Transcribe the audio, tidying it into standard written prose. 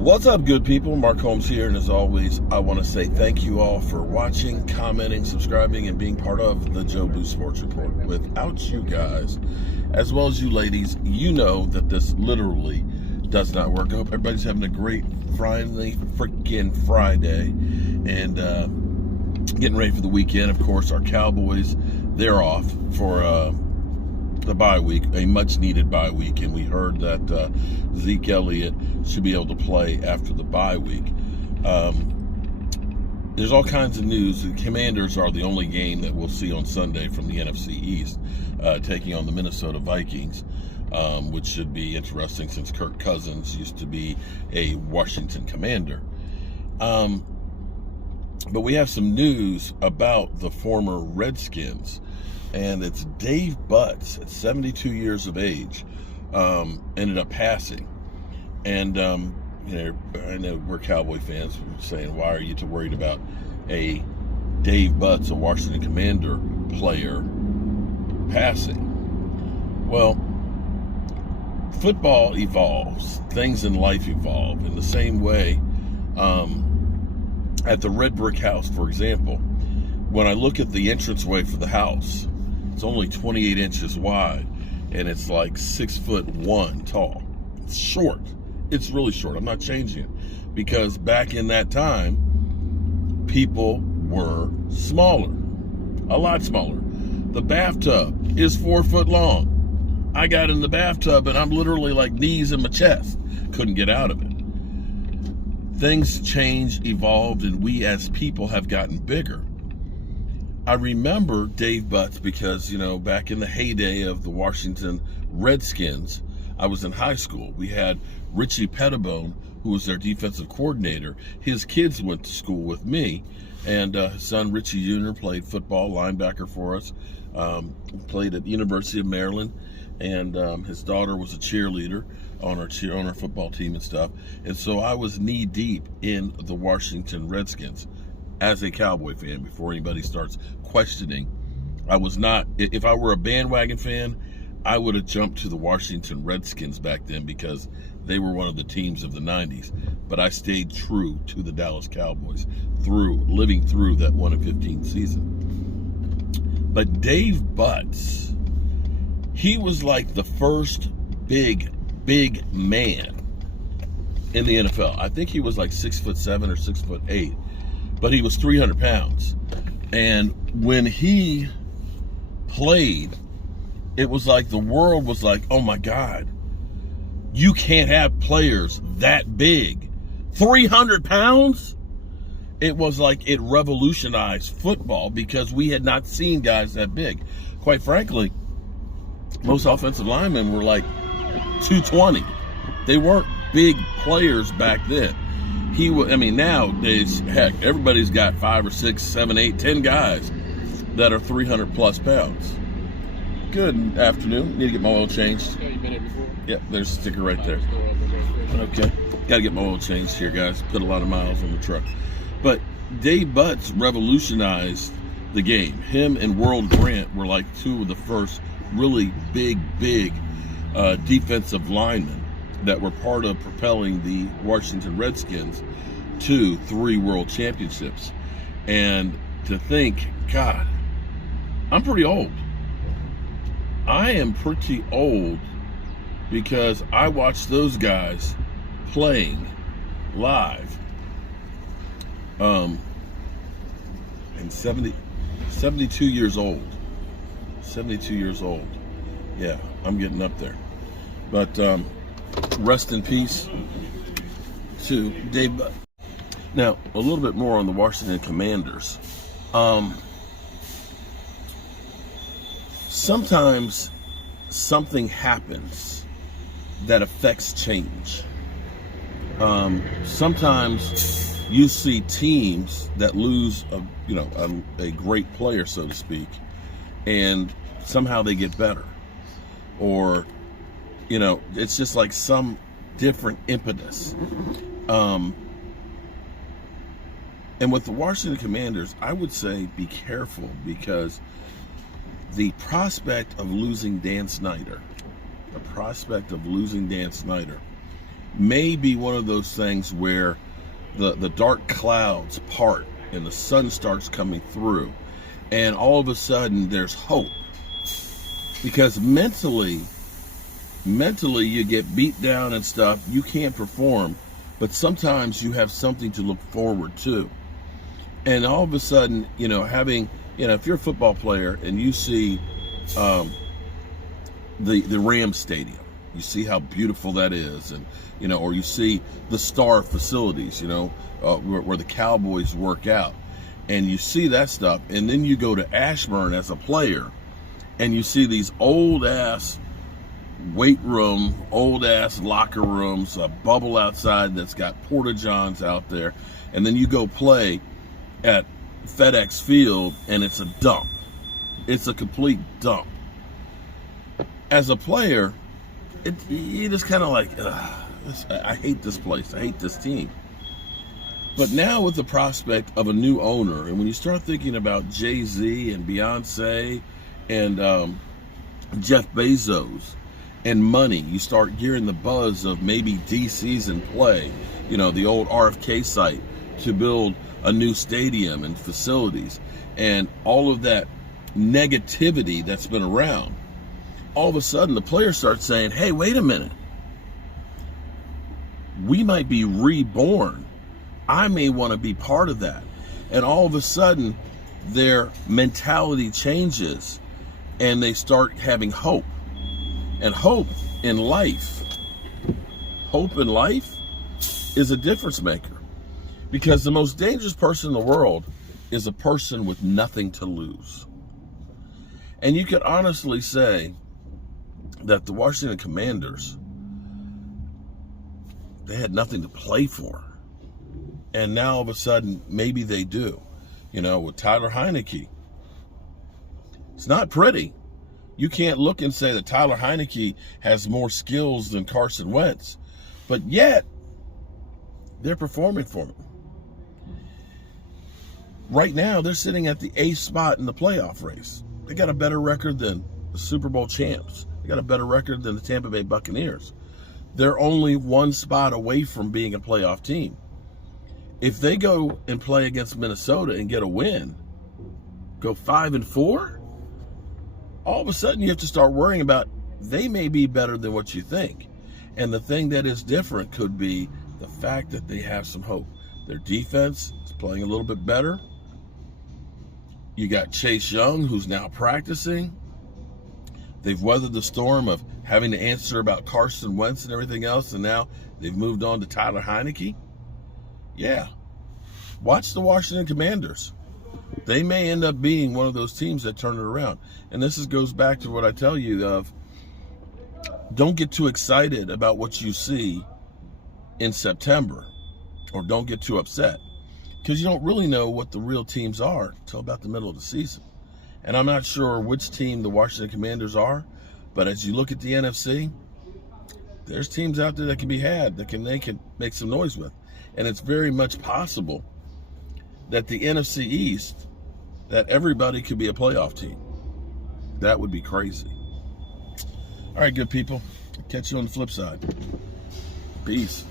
What's up, good people? Mark Holmes here, and as always, I want to say thank you all for watching, commenting, subscribing, and being part of the Joe Boo Sports Report. Without you guys, as well as you ladies, you know that this literally does not work. I hope everybody's having a great freaking Friday, and getting ready for the weekend. Of course, our Cowboys, they're off for the bye week, a much-needed bye week, and we heard that Zeke Elliott should be able to play after the bye week. There's all kinds of news. The Commanders are the only game that we'll see on Sunday from the NFC East, taking on the Minnesota Vikings, which should be interesting since Kirk Cousins used to be a Washington Commander. But we have some news about the former Redskins, and it's Dave Butz, at 72 years of age, ended up passing. And I know we're Cowboy fans saying, why are you too worried about a Dave Butz, a Washington Commander player, passing? Well, football evolves. Things in life evolve. In the same way, at the Red Brick House, for example, when I look at the entranceway for the house, it's only 28 inches wide, and it's like 6'1" tall. It's short. It's really short. I'm not changing it, because back in that time, people were smaller, a lot smaller. The bathtub is 4 foot long. I got in the bathtub and I'm literally like knees in my chest. Couldn't get out of it. Things changed, evolved, and we as people have gotten bigger. I remember Dave Butz because, back in the heyday of the Washington Redskins, I was in high school. We had Richie Pettibone, who was their defensive coordinator. His kids went to school with me, and his son Richie Jr. played football, linebacker for us, played at the University of Maryland, and his daughter was a cheerleader on our football team and stuff. And so I was knee deep in the Washington Redskins as a Cowboy fan before anybody starts questioning. I was not. If I were a bandwagon fan, I would have jumped to the Washington Redskins back then because they were one of the teams of the 90s. But I stayed true to the Dallas Cowboys living through that 1-15 season. But Dave Butz, he was like the first big man in the NFL. I think he was like 6'7" or 6'8", but he was 300 pounds. And when he played, it was like the world was like, oh my God, you can't have players that big. 300 pounds? It was like it revolutionized football because we had not seen guys that big. Quite frankly, most offensive linemen were like 220. They weren't big players back then. Nowadays, heck, everybody's got 5 or 6, 7, 8, 10 guys that are 300 plus pounds. Good afternoon. Need to get my oil changed. Yeah, you've been here before? Yep, there's a sticker right there. Okay. Got to get my oil changed here, guys. Put a lot of miles on the truck. But Dave Butz revolutionized the game. Him and World Grant were like two of the first really big defensive linemen that were part of propelling the Washington Redskins to 3 world championships. And to think, God, I'm pretty old. I am pretty old because I watched those guys playing live. And 72 years old. 72 years old. Yeah, I'm getting up there. But rest in peace to Dave Butz. Now, a little bit more on the Washington Commanders. Sometimes something happens that affects change. Sometimes you see teams that lose a great player, so to speak, and somehow they get better. Or, it's just like some different impetus. And with the Washington Commanders, I would say be careful, because the prospect of losing Dan Snyder may be one of those things where the dark clouds part and the sun starts coming through, and all of a sudden there's hope. Because mentally you get beat down and stuff, you can't perform, but sometimes you have something to look forward to. And all of a sudden, if you're a football player and you see the Rams stadium, you see how beautiful that is, and or you see the Star facilities, where the Cowboys work out, and you see that stuff, and then you go to Ashburn as a player, and you see these old ass weight room, old ass locker rooms, a bubble outside that's got porta johns out there, and then you go play at FedEx Field and it's a dump. It's a complete dump. As a player, you just kind of like, I hate this place. I hate this team. But now with the prospect of a new owner, and when you start thinking about Jay-Z and Beyonce and Jeff Bezos and money, you start hearing the buzz of maybe DC's in play, the old RFK site, to build a new stadium and facilities, and all of that negativity that's been around. All of a sudden the players start saying, hey, wait a minute, we might be reborn. I may want to be part of that. And all of a sudden their mentality changes and they start having hope. And hope in life is a difference maker. Because the most dangerous person in the world is a person with nothing to lose. And you could honestly say that the Washington Commanders, they had nothing to play for. And now all of a sudden, maybe they do. With Tyler Heineke. It's not pretty. You can't look and say that Tyler Heineke has more skills than Carson Wentz. But yet, they're performing for him. Right now, they're sitting at the 8th spot in the playoff race. They got a better record than the Super Bowl champs. They got a better record than the Tampa Bay Buccaneers. They're only one spot away from being a playoff team. If they go and play against Minnesota and get a win, go 5-4, all of a sudden you have to start worrying about they may be better than what you think. And the thing that is different could be the fact that they have some hope. Their defense is playing a little bit better. You got Chase Young, who's now practicing. They've weathered the storm of having to answer about Carson Wentz and everything else, and now they've moved on to Tyler Heineke. Yeah. Watch the Washington Commanders. They may end up being one of those teams that turn it around. And this goes back to what I tell you of, don't get too excited about what you see in September, or don't get too upset, because you don't really know what the real teams are until about the middle of the season. And I'm not sure which team the Washington Commanders are, but as you look at the NFC, there's teams out there that can be had, that they can make some noise with. And it's very much possible that the NFC East, that everybody could be a playoff team. That would be crazy. All right, good people. I'll catch you on the flip side. Peace.